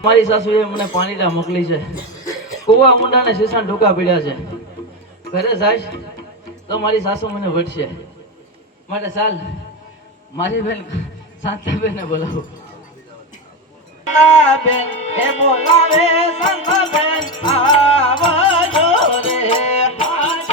મારી સાસુએ મને પાણીલા મોકલી છે. કુવા મુંડાને શીશાન ઢોકા પીડ્યા છે. ઘરે જાય તો મારી સાસુ મને વટશે. માટે ચાલ મારી બેન શાંતાબેનને બોલાવો. બેન એ બોલાવે શાંતાબેન આવજો રે. આવજો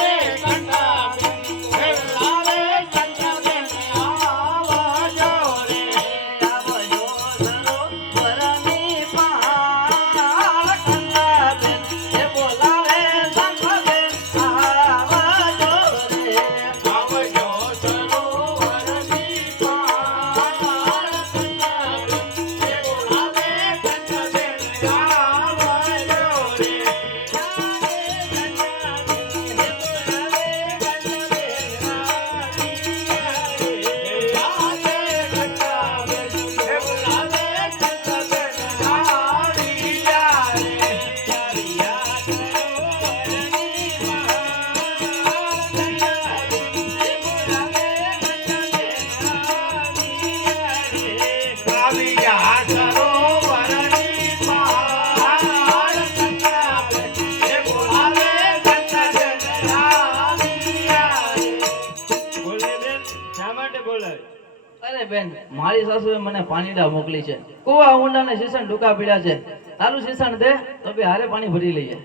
અરે બેન મારી સાસુએ મને પાણીડા મોકલી છે કુવા ઊંડા ને શીશણ ડૂકા પીડ્યા છે તારું શીશણ દે તો બે હારે પાણી ભરી લઈએ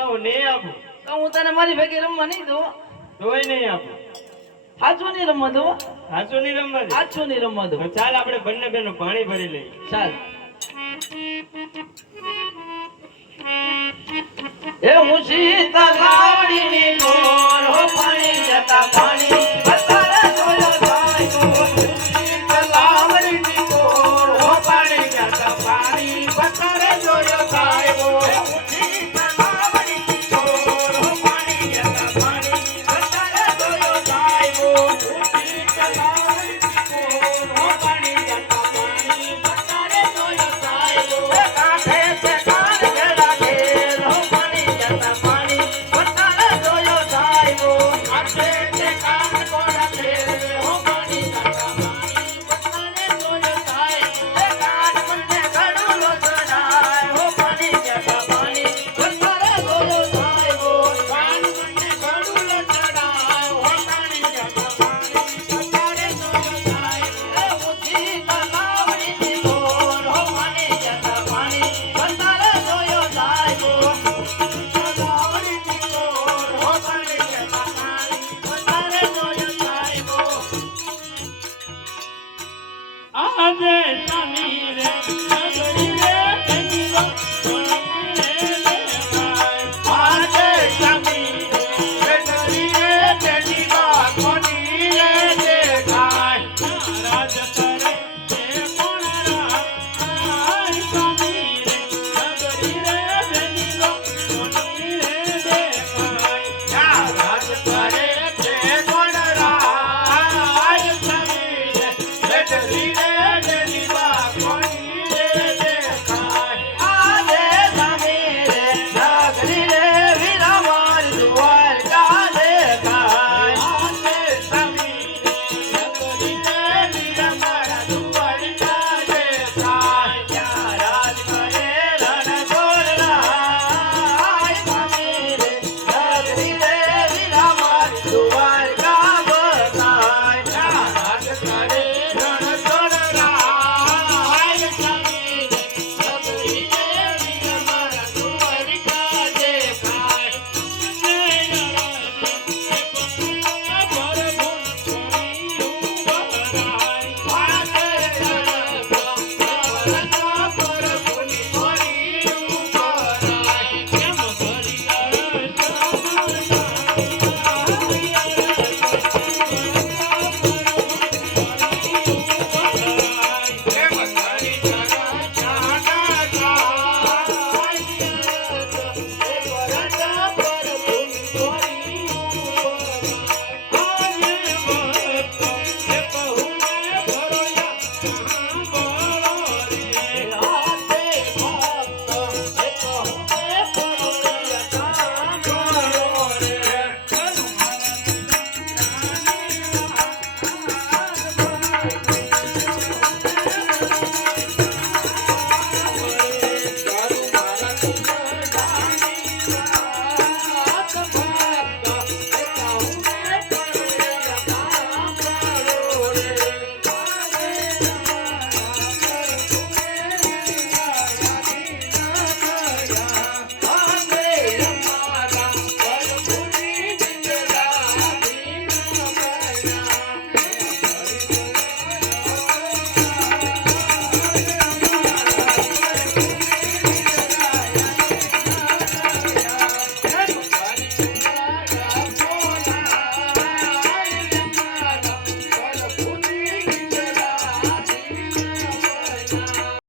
હું નહીં આપું તો હું તને મારી ભેગી રમવા નહીં દઉં તોય નહીં આપું સાચું નહીં રમવા દઉં સાચું નહીં રમવા દે સાચું નહીં રમવા દઉં તો ચાલ આપણે બંને બેનો પાણી ભરી લઈએ ચાલ એ હું સીતા લાવડીની ગોર હો પાણી